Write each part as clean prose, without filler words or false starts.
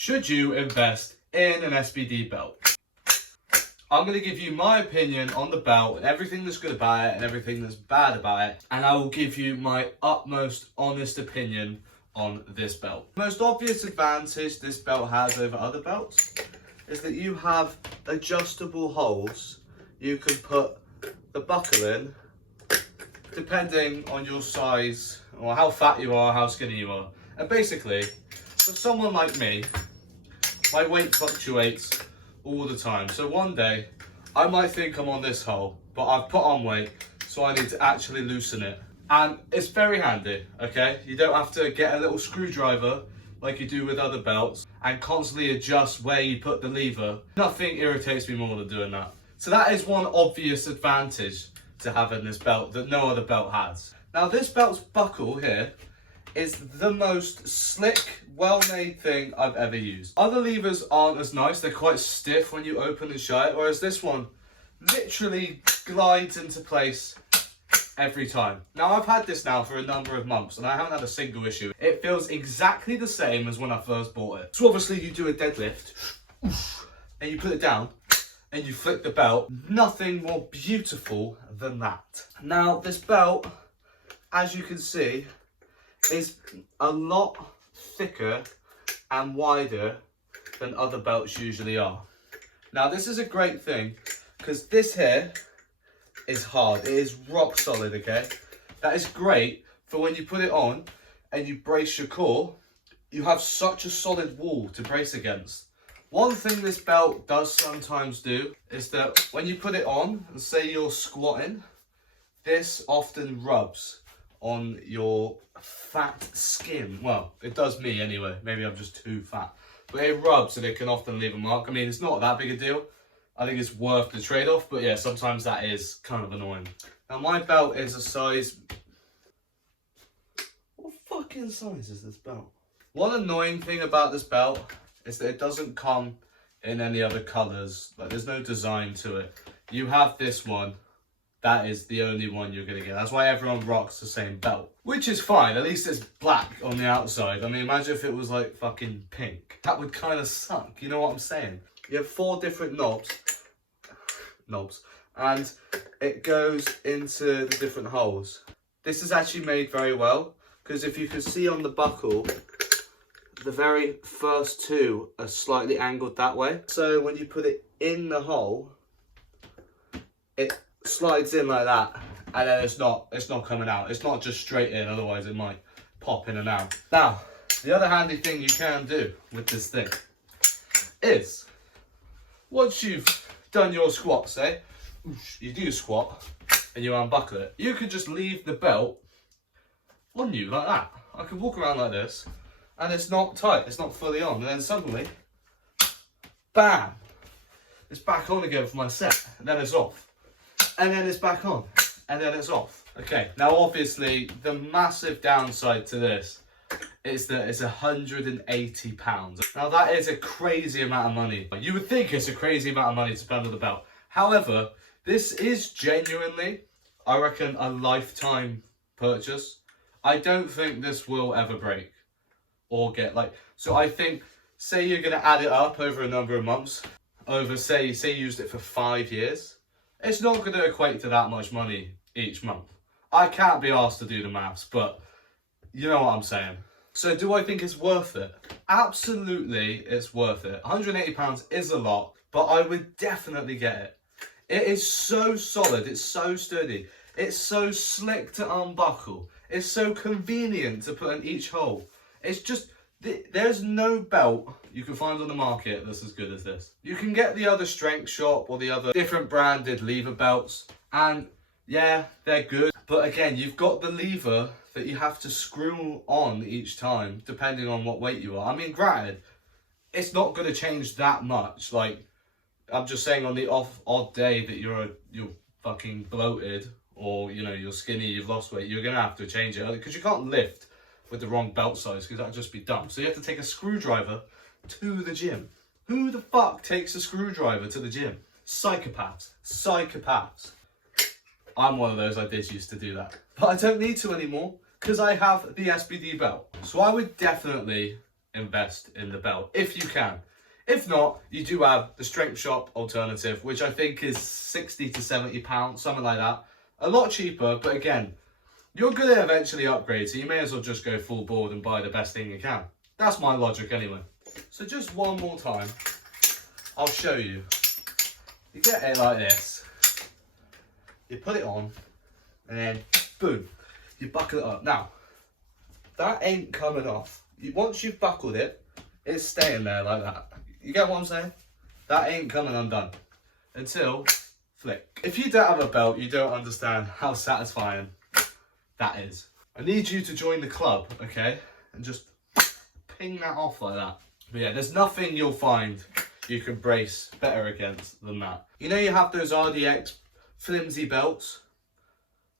Should you invest in an SBD belt? I'm going to give you my opinion on the belt and everything that's good about it and everything that's bad about it. And I will give you my utmost honest opinion on this belt. The most obvious advantage this belt has over other belts is that you have adjustable holes. You can put the buckle in depending on your size or how fat you are, how skinny you are. And basically, for someone like me, my weight fluctuates all the time. So one day, I might think I'm on this hole, but I've put on weight, so I need to actually loosen it. And it's very handy, okay? You don't have to get a little screwdriver like you do with other belts and constantly adjust where you put the lever. Nothing irritates me more than doing that. So that is one obvious advantage to having this belt that no other belt has. Now this belt's buckle here is the most slick, well-made thing I've ever used. Other levers aren't as nice, they're quite stiff when you open and shut it, whereas this one literally glides into place every time. Now I've had this now for a number of months and I haven't had a single issue. It feels exactly the same as when I first bought it. So obviously you do a deadlift and you put it down and you flick the belt. Nothing more beautiful than that. Now this belt, as you can see, is a lot thicker and wider than other belts usually are. Now this is a great thing because this here is hard. It is rock solid, okay? That is great for when you put it on and you brace your core. You have such a solid wall to brace against. One thing this belt does sometimes do is that when you put it on and say you're squatting, this often rubs on your fat skin. Well, it does me anyway. Maybe I'm just too fat. But it rubs and it can often leave a mark. I mean, it's not that big a deal. I think it's worth the trade-off. But yeah, sometimes that is kind of annoying. Now, my belt is a size... What fucking size is this belt? One annoying thing about this belt is that it doesn't come in any other colours. Like, there's no design to it. You have this one. That is the only one you're going to get. That's why everyone rocks the same belt. Which is fine. At least it's black on the outside. I mean, imagine if it was like fucking pink. That would kind of suck. You know what I'm saying? You have 4 different knobs. And it goes into the different holes. This is actually made very well. Because if you can see on the buckle, the very first 2 are slightly angled that way. So when you put it in the hole, it slides in like that, and then it's not coming out. It's not just straight in, otherwise it might pop in and out. Now, the other handy thing you can do with this thing is, once you've done your squat, say, you do your squat, and you unbuckle it, you could just leave the belt on you like that. I could walk around like this, and it's not tight, it's not fully on, and then suddenly, bam, it's back on again for my set, and then it's off. And then it's back on, and then it's off. Okay, now obviously the massive downside to this is that it's £180. Now that is a crazy amount of money. You would think it's a crazy amount of money to spend on the belt. However, this is genuinely, I reckon, a lifetime purchase. I don't think this will ever break or get like, so I think, say you're gonna add it up over a number of months, over say you used it for 5 years, it's not going to equate to that much money each month. I can't be asked to do the maths, but you know what I'm saying. So do I think it's worth it? Absolutely, it's worth it. £180 is a lot, but I would definitely get it. It is so solid, it's so sturdy, it's so slick to unbuckle, it's so convenient to put in each hole. It's just, there's no belt you can find on the market that's as good as this. You can get the other strength shop or the other different branded lever belts, and yeah, they're good. But again, you've got the lever that you have to screw on each time, depending on what weight you are. I mean, granted, it's not going to change that much. Like, I'm just saying, on the odd day that you're fucking bloated, or you know, you're skinny, you've lost weight, you're gonna have to change it because you can't lift with the wrong belt size, because that'd just be dumb. So you have to take a screwdriver to the gym. Who the fuck takes a screwdriver to the gym? Psychopaths. Psychopaths. I'm one of those. I did used to do that. But I don't need to anymore, because I have the SBD belt. So I would definitely invest in the belt, if you can. If not, you do have the Strength Shop alternative, which I think is 60 to 70 pounds, something like that. A lot cheaper, but again, you're going to eventually upgrade, so you may as well just go full board and buy the best thing you can. That's my logic anyway. So just one more time, I'll show you. You get it like this. You put it on, and then boom, you buckle it up. Now, that ain't coming off. Once you've buckled it, it's staying there like that. You get what I'm saying? That ain't coming undone until flick. If you don't have a belt, you don't understand how satisfying that is. I need you to join the club, okay? And just ping that off like that. But yeah, there's nothing you'll find you can brace better against than that. You know, you have those RDX flimsy belts?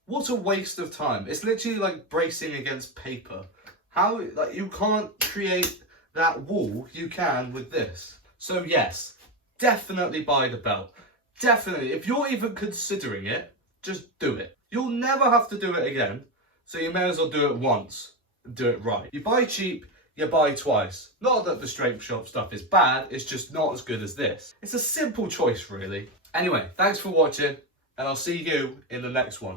What a waste of time. It's literally like bracing against paper. How, like, you can't create that wall you can with this. So yes, definitely buy the belt. Definitely. If you're even considering it, just do it. You'll never have to do it again. So you may as well do it once and do it right. You buy cheap, you buy twice. Not that the Strength Shop stuff is bad, it's just not as good as this. It's a simple choice, really. Anyway, thanks for watching, and I'll see you in the next one.